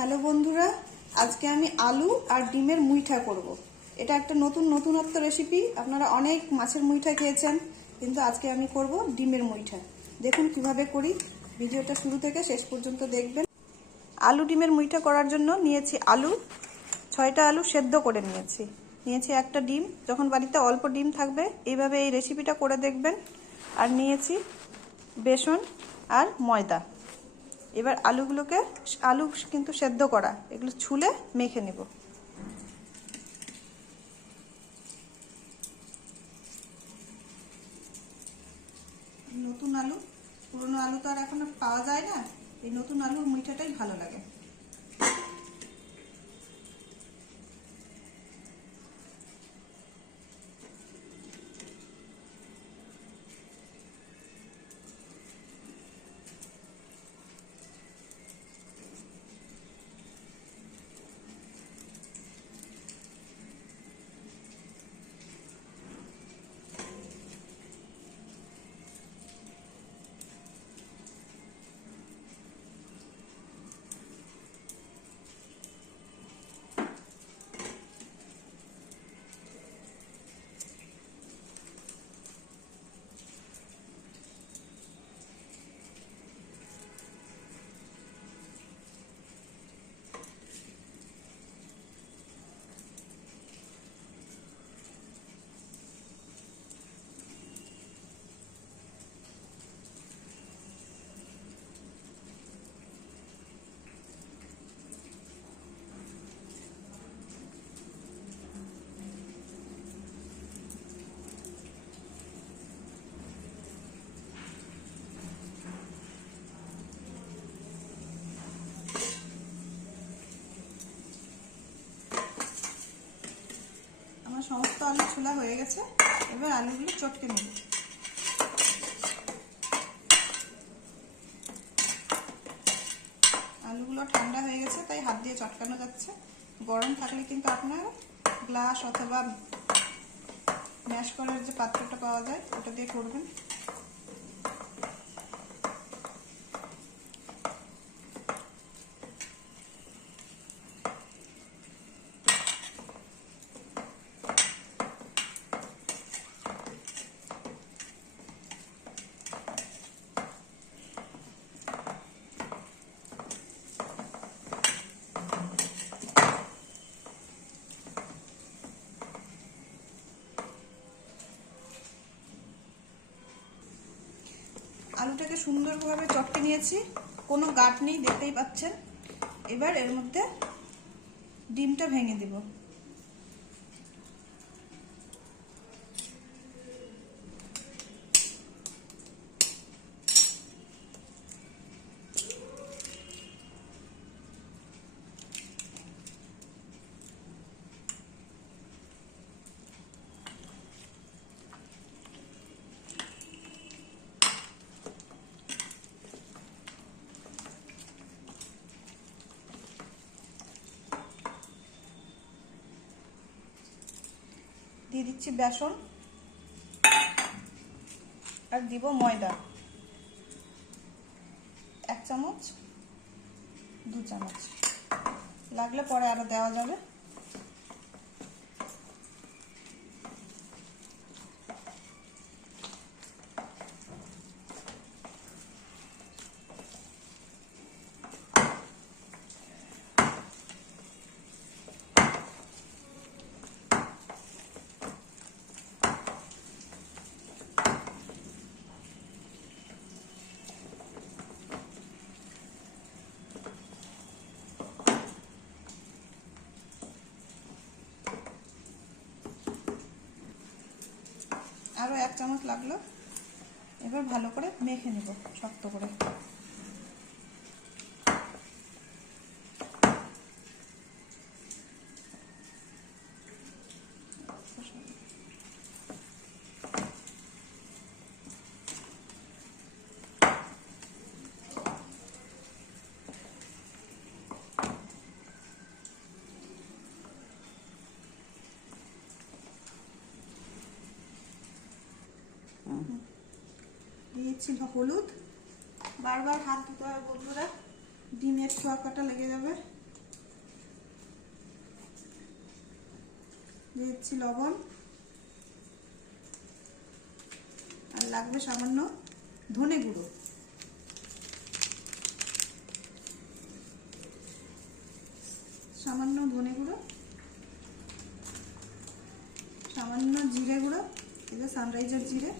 Hello বন্ধুরা, আজকে আমি আলু আর ডিমের মুইঠা করব। এটা একটা নতুনত্ব রেসিপি। আপনারা অনেক মাছের মুইঠা খেয়েছেন, কিন্তু আজকে আমি করব ডিমের মুইঠা। দেখুন কিভাবে করি, ভিডিওটা শুরু থেকে শেষ পর্যন্ত দেখবেন। আলু ডিমের মুইঠা করার জন্য নিয়েছি আলু, 6টা আলু সেদ্ধ করে নিয়েছি একটা ডিম। যখন বাড়িতে অল্প ডিম থাকবে এইভাবে এই রেসিপিটা করে দেখবেন। আর নিয়েছি বেসন আর ময়দা। এবার আলু কিন্তু সেদ্ধ করা, এগুলো ছুলে মেখে নেব। নতুন আলু, পুরনো আলু তো আর এখন পাওয়া যায় না, এই নতুন আলুর মুইঠাটাই ভালো লাগে। আমার সমস্ত আলু ছোলা হয়ে গেছে, এবার আলুগুলো চটকে নেব। আলুগুলো ঠান্ডা হয়ে গেছে, তাই হাত দিয়ে চটকানো যাচ্ছে। গরম থাকলে কিন্তু আপনার গ্লাস অথবা ম্যাশ করার যে পাত্রটা পাওয়া যায় ওটা দিয়ে করবেন। আলুটাকে সুন্দরভাবে চটকে নিয়েছি, কোনো গাঁট নেই, দেখতেই পাচ্ছেন। এবার এর মধ্যে ডিমটা ভেঙে দিব। দিয়ে দিচ্ছি বেসন আর দিব ময়দা, 1 চামচ 2 চামচ, লাগলে পরে আরো দেওয়া যাবে। আরো 1 চামচ লাগলো। এবার ভালো করে মেখে নেব, শক্ত করে। দিয়েছি হলুদ, বারবার হাত দিতে হবে বন্ধুরা, ডিমের ছোঁয়া কাটা লেগে যাবে। দিয়ে দিচ্ছি লবণ, আর লাগবে সামান্য ধনে গুঁড়ো। সামান্য ধনে গুঁড়ো, সামান্য জিরে গুঁড়ো, এটা সানরাইজার জিরে,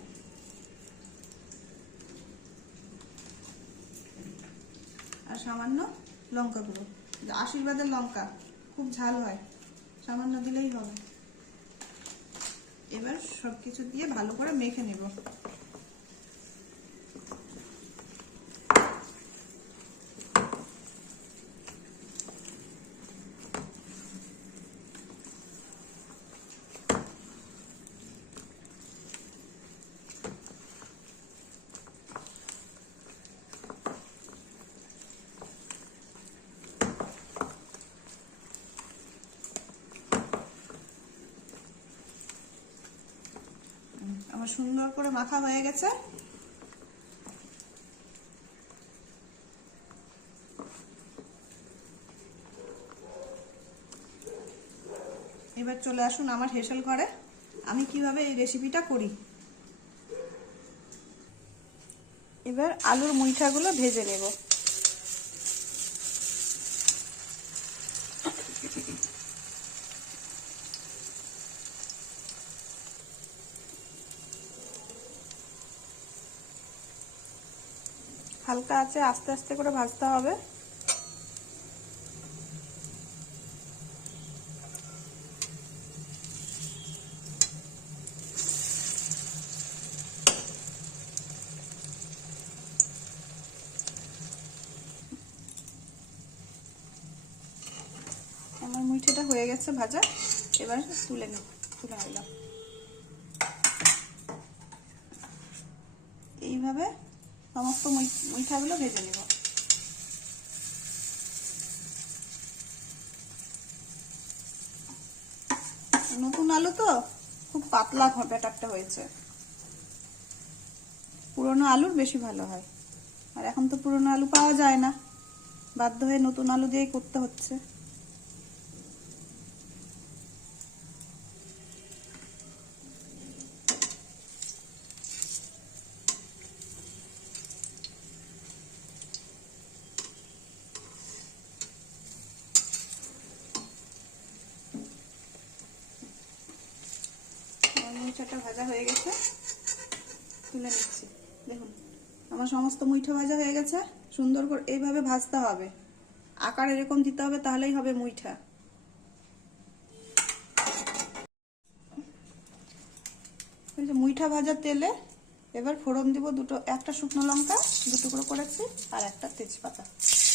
আর সামান্য লঙ্কা গুঁড়ো, আশীর্বাদের লঙ্কা, খুব ঝাল হয়, সামান্য দিলেই হবে। এবার সবকিছু দিয়ে ভালো করে মেখে নেব। আমার সুন্দর করে মাখা হয়ে গেছে। এবার চলে আসুন আমার হেসেল ঘরে, আমি কিভাবে এই রেসিপিটা করি। এবার আলুর মুইঠাগুলো ভেজে নেব। হালকা আছে, আস্তে আস্তে করে ভাজতে হবে। আমার মুইঠাটা হয়ে গেছে ভাজা, এবার তুলে নিলাম। এইভাবে সমস্ত মুইঠাগুলো ভেজে নেব। নতুন আলু তো খুব পাতলা ব্যাটারটা হয়েছে, পুরনো আলুর বেশি ভালো হয়, আর এখন তো পুরনো আলু পাওয়া যায় না, বাধ্য হয়ে নতুন আলু দিয়েই করতে হচ্ছে। মুইঠাটা ভাজা হয়ে গেছে, তুলে নিচ্ছি। দেখুন আমার সমস্ত মুইঠা ভাজা হয়ে গেছে। সুন্দর করে এইভাবে ভাজতে হবে, আকার এরকম দিতে হবে, তাহলেই হবে মুইঠা। মুইঠা ভাজা তেলে এবার ফোড়ন দিব একটা শুকনো লঙ্কা 2 টুকরো করেছি, আর একটা তেজপাতা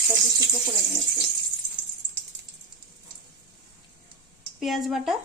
2 টুকরো করে নিয়েছি। পেঁয়াজ বাটা,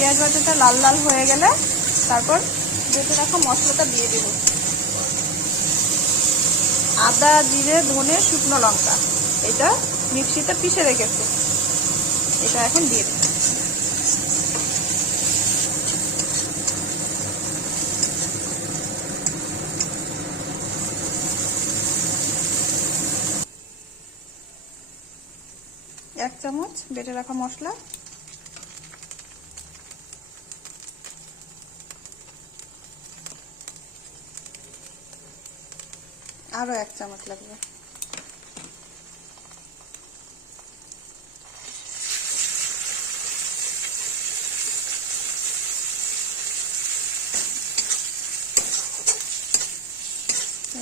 পেঁয়াজ ভাজাটা লাল লাল হয়ে গেলে তারপর বেটে রাখা মশলাটা দিয়ে দেব। আদা, জিরে, ধনে, শুকনো লঙ্কা, এটা মিক্সিতে পিষে রেখেছি, এটা এখন দিয়ে দেব। এক চামচ বেটে রাখা মশলা, আরো 1 চামচ লাগবে।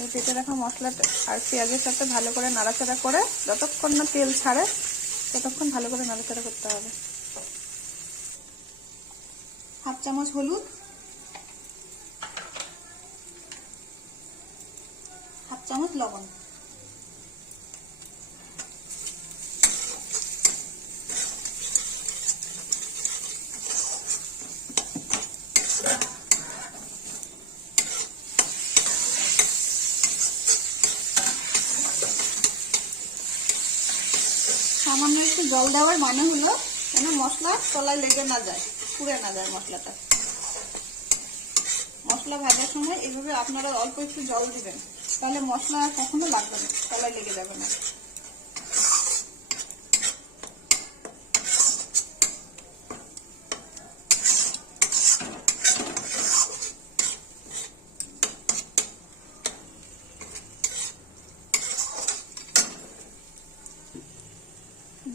এই পেটে রাখা মশলাটা আর পেঁয়াজের সাথে ভালো করে নাড়াচাড়া করে যতক্ষণ না তেল ছাড়ে ততক্ষণ ভালো করে নাড়াচাড়া করতে হবে। হাফ চামচ হলুদ, হাফ চামচ লবণ, সামান্য একটু জল দেওয়ার মানে হলো যেন মশলা তলায় লেগে না যায়, পুড়ে না যায় মশলাটা। মশলা ভাজার সময় এইভাবে আপনারা অল্প একটু জল দিবেন, তাহলে মশলা আর কখনো লাগবে না, তলায় লেগে যাবে না।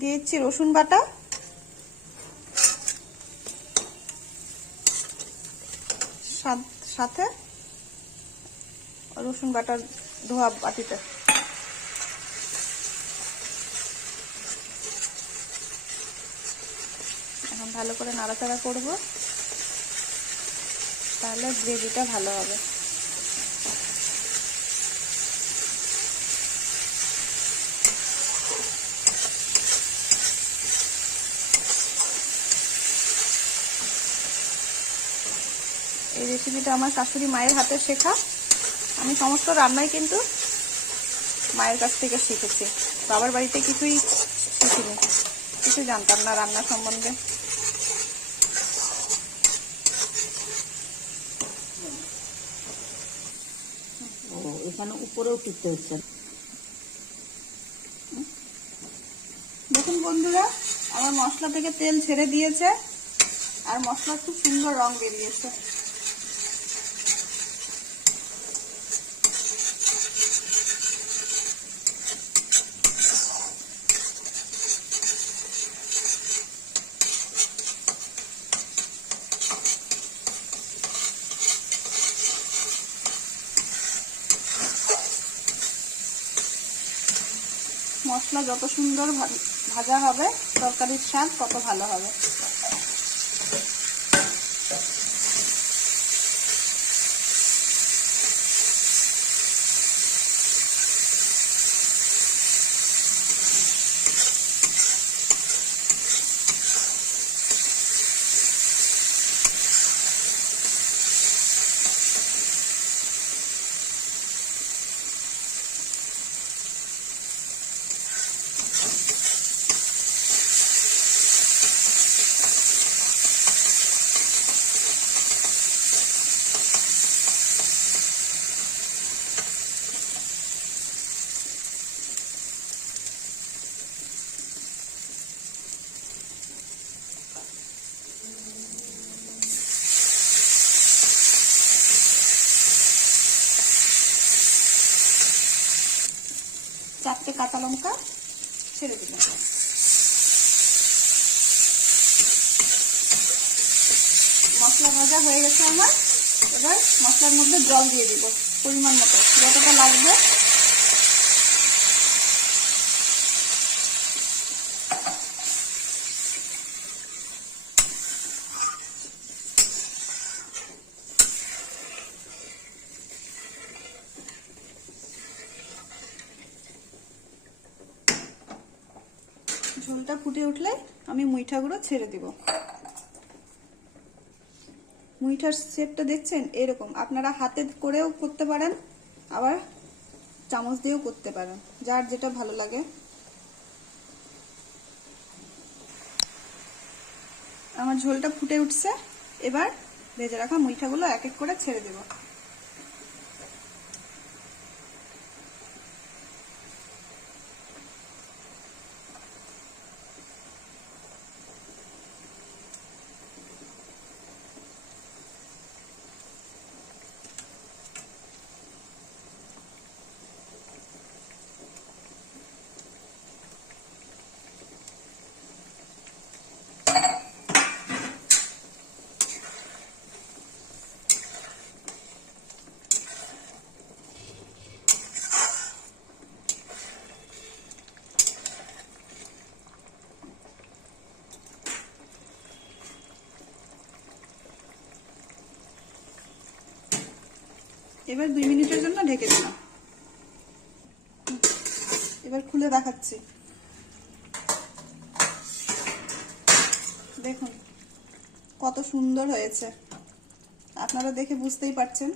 দিয়েছি রসুন বাটা, সাথে রসুন বাটার ধোয়া বাটিতে। এখন ভালো করে নাড়াচাড়া করব, তাহলে গ্রেভিটা ভালো হবে। এই রেসিপিটা আমার শাশুড়ি মায়ের হাতে শেখা। আমি সমস্ত রান্নাই কিন্তু মায়ের কাছ থেকে শিখেছি, বাবার বাড়িতে কিছুই শিখিনি, কিছু জানতাম না রান্না সম্বন্ধে। এখানে উপরেও টিকতে হচ্ছে। দেখুন বন্ধুরা, আমার মশলা থেকে তেল ছেড়ে দিয়েছে আর মশলা খুব সুন্দর রং বেরিয়েছে। মশলা যত সুন্দর ভাজা হবে তরকারির স্বাদ তত ভালো হবে। চারটে কাঁচা লঙ্কা ছেড়ে দিলাম। মশলা ভাজা হয়ে গেছে আমার। এবার মশলার মধ্যে জল দিয়ে দিব পরিমাণ মতো, যতটা লাগবে। ঝোলটা ফুটে উঠলে আমি মুইঠাগুলো ছেড়ে দিব। মুইঠার শেপটা দেখছেন এরকম, আপনারা হাতে করেও করতে পারেন, আবার চামচ দিয়েও করতে পারেন, যার যেটা ভালো লাগে। আমার ঝোলটা ফুটে উঠছে, এবার ভেজে রাখা মুইঠাগুলো এক এক করে ছেড়ে দেব। এবার 2 মিনিটের জন্য ঢেকে দিলাম। এবার খুলে দেখাচ্ছি। দেখুন কত সুন্দর হয়েছে, আপনারা দেখে বুঝতেই পারছেন।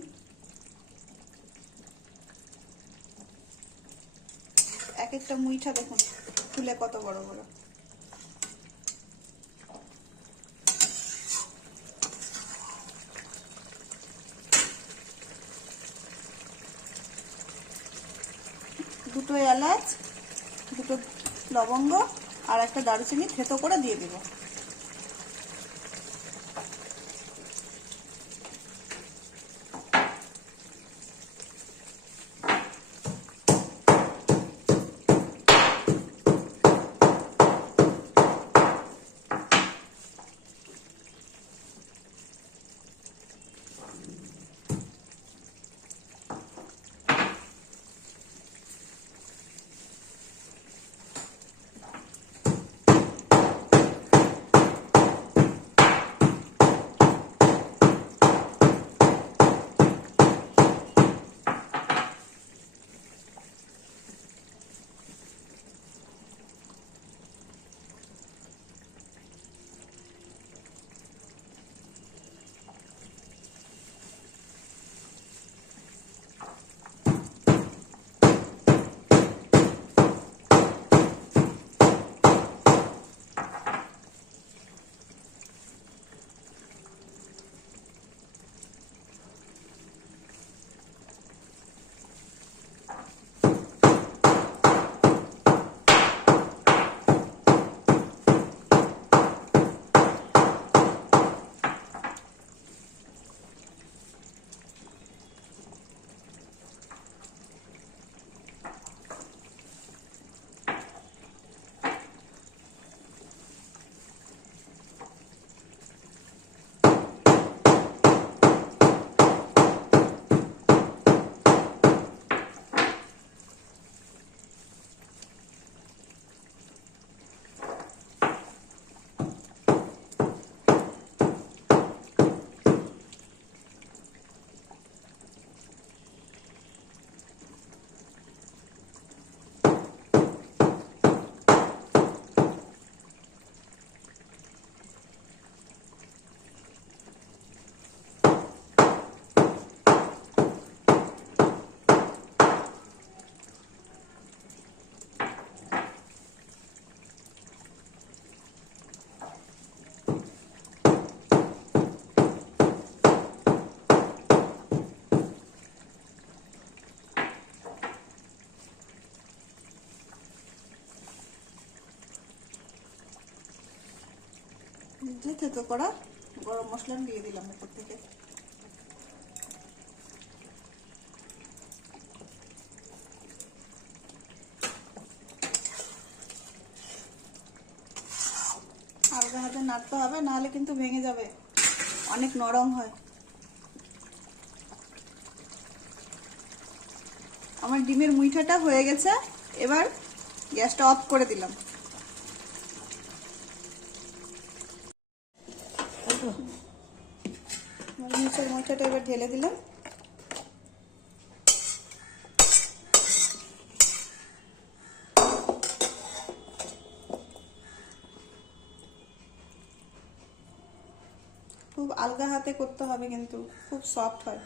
এক একটা মুইঠা দেখুন ফুলে কত বড় বড়। দুটো এলাচ, দুটো লবঙ্গ আর একটা দারুচিনি থেতো করে দিয়ে দিব। যে থেতো করা গরম মশলা দিয়ে দিলাম উপর থেকে। হালকা হাতে নাড়তে হবে, নাহলে কিন্তু ভেঙে যাবে, অনেক নরম হয়। আমার ডিমের মুইঠাটা হয়ে গেছে, এবার গ্যাসটা অফ করে দিলাম। নিচের মুইঠাটা এবার ঢেলে দিলাম। খুব আলগা হাতে করতে হবে, কিন্তু খুব সফট হয়,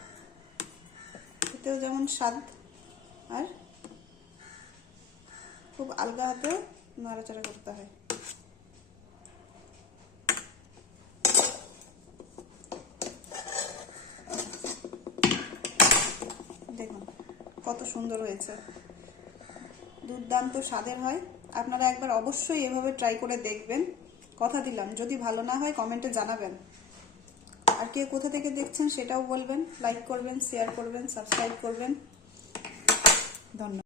এতেও যেমন স্বাদ, আর খুব আলগা হাতে নাড়াচাড়া করতে হয়। দেখুন কত সুন্দর হয়েছে, দুর্দান্ত স্বাদের হয়। আপনারা একবার অবশ্যই এভাবে ট্রাই করে দেখবেন, কথা দিলাম। যদি ভালো না হয় কমেন্টে জানাবেন, আর কে কোথা থেকে দেখছেন সেটাও বলবেন। লাইক করবেন, শেয়ার করবেন, সাবস্ক্রাইব করবেন। ধন্যবাদ।